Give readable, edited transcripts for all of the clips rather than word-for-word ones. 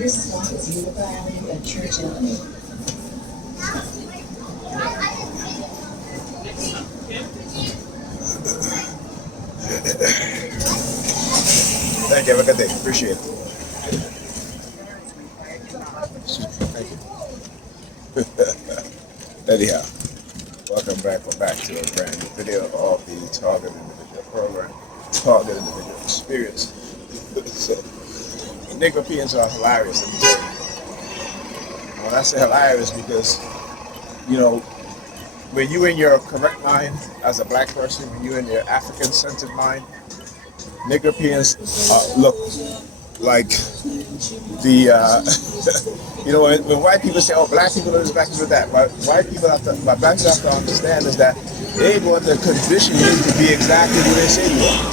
This stop is Utica Avenue and Church Avenue. Thank you. Have a good day. Appreciate it. Thank you. Anyhow, welcome back. We're back to a brand new video of the Target Individual Program, Target Individual Experience. So, Negropeans are hilarious, let me tell you. When I say hilarious, because, you know, when you're in your correct mind as a black person, when you're in your African-centered mind, Negropeans look like the, you know, when white people say, oh, black people do this, black people do that, what black people have to understand is that they're going to condition you to be exactly who they say you are,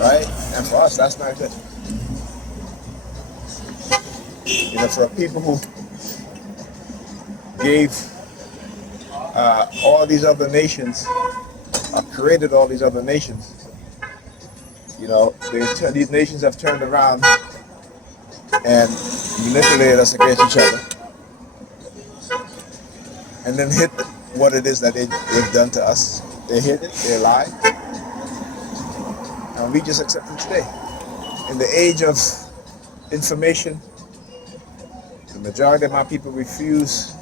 right? And for us, that's not good. You know, for people who gave all these other nations, created all these other nations, you know, these nations have turned around and manipulated us against each other, and then hit what it is that they've done to us. They hid it, they lied, and we just accept it today. In the age of information, the majority of my people refuse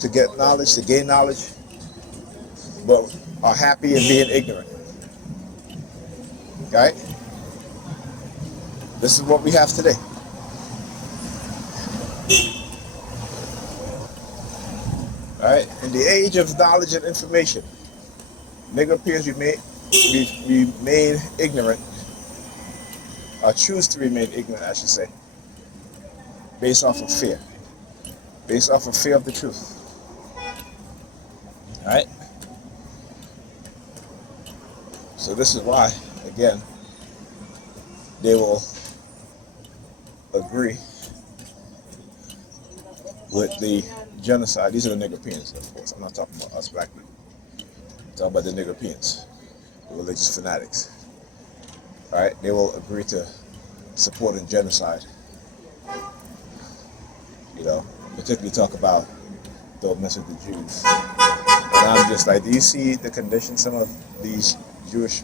to get knowledge, to gain knowledge, but are happy in being ignorant. Right? This is what we have today. Right? In the age of knowledge and information, Negropeans remain ignorant, or choose to remain ignorant, I should say, based off of fear. Based off of fear of the truth. Right? So this is why, again, they will agree with the genocide. These are the Negropeans, of course. I'm not talking about us black people. I'm talking about the Negropeans, the religious fanatics. All right? They will agree to supporting genocide. You know, particularly talk about don't mess with the Jews. And I'm just like, do you see the condition some of these Jewish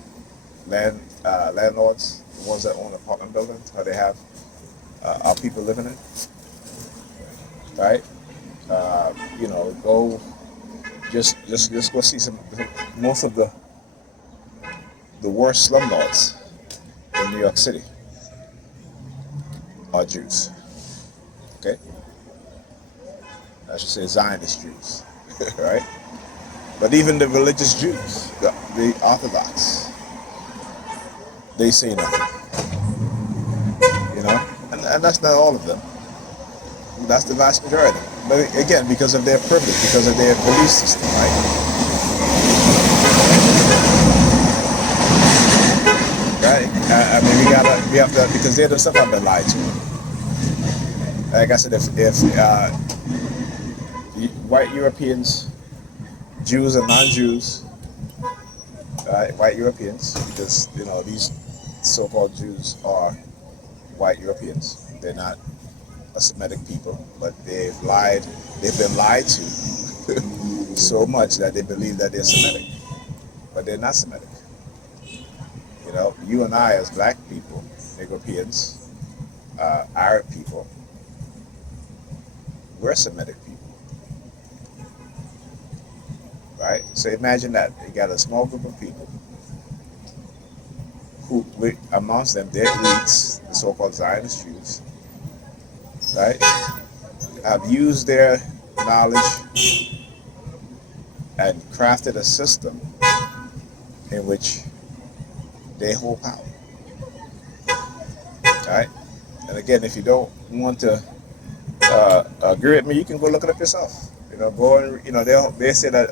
landlords, the ones that own apartment buildings, how they have our people living in, right? You know, go just go see most of the worst slumlords in New York City are Jews. Okay, I should say Zionist Jews, right? But even the religious Jews, the Orthodox, they say nothing. You know, and that's not all of them. That's the vast majority. But again, because of their privilege, because of their belief system, right? Right? I mean, we have to, because they themselves have been lied to. Like I said, if white Europeans, Jews and non-Jews, right? White Europeans, because you know these so-called Jews are white Europeans. They're not a Semitic people, but they've been lied to so much that they believe that they're Semitic, but they're not Semitic. You know, you and I as black people, Negropeans, Arab people, we're Semitic people, right? So imagine that you got a small group of people who, amongst them, their elites, the so-called Zionist Jews, right, have used their knowledge and crafted a system in which they hold power. Right? And again, if you don't want to agree with me, you can go look it up yourself. You know, go and you know they say that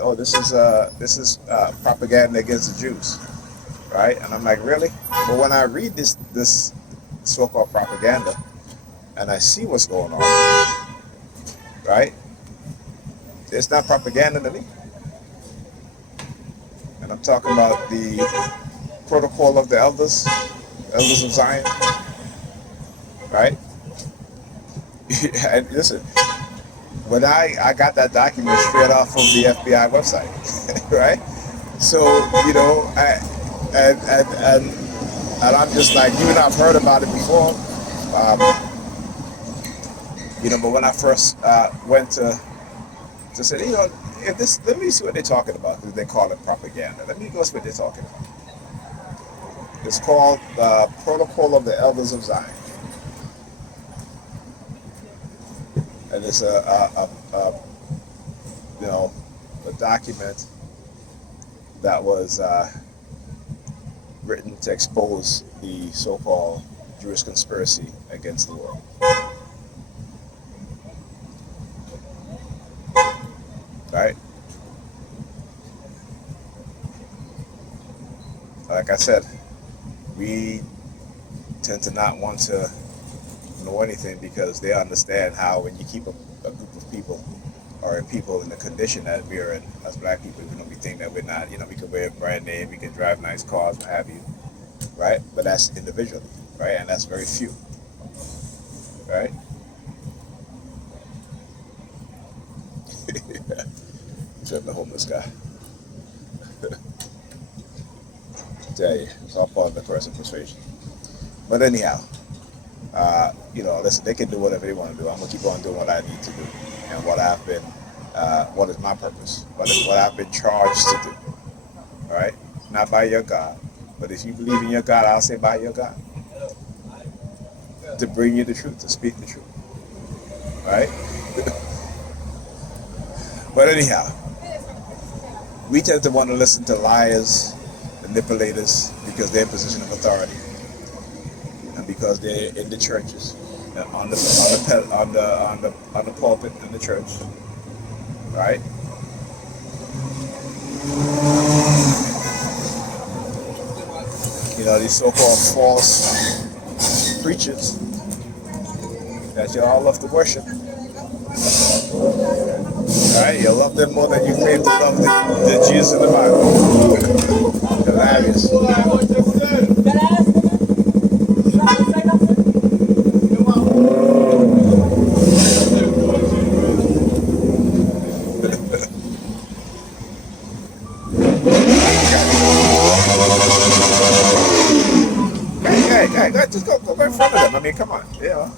this is propaganda against the Jews, right? And I'm like, really? But when I read this so-called propaganda and I see what's going on, right? It's not propaganda to me. And I'm talking about the protocol of the elders of Zion, right? And listen, when I got that document straight off from the FBI website, right? So you know, and I'm just like, even though I've heard about it before, you know, but when I first went to say, you know, if this, let me see what they're talking about, because they call it propaganda. Let me go see what they're talking about. It's called the Protocol of the Elders of Zion, and it's a you know, a document that was written to expose the so-called Jewish conspiracy against the world. Right? Like I said, we tend to not want to know anything because they understand how when you keep a group of people or people in the condition that we're in as black people, even though we think that we're not, you know, we can wear a brand name, we can drive nice cars, what have you, right? But that's individually, right? And that's very few, right? Except the homeless guy. Tell you, it's all part of the coercive persuasion. But anyhow, you know, listen, they can do whatever they want to do. I'm gonna keep on doing what I need to do, and what I've been, what is my purpose, what I've been charged to do. All right, not by your God, but if you believe in your God, I'll say by your God, to bring you the truth, to speak the truth. All right. But anyhow, we tend to want to listen to liars, manipulators, because they're in position of authority, and because they're in the churches, on the pulpit in the church, right? You know, these so-called false preachers that you all love to worship. All right, you love them more than you claim to love the Jesus in the Bible. Hilarious. Hey, just go in front of them. I mean, come on. Yeah.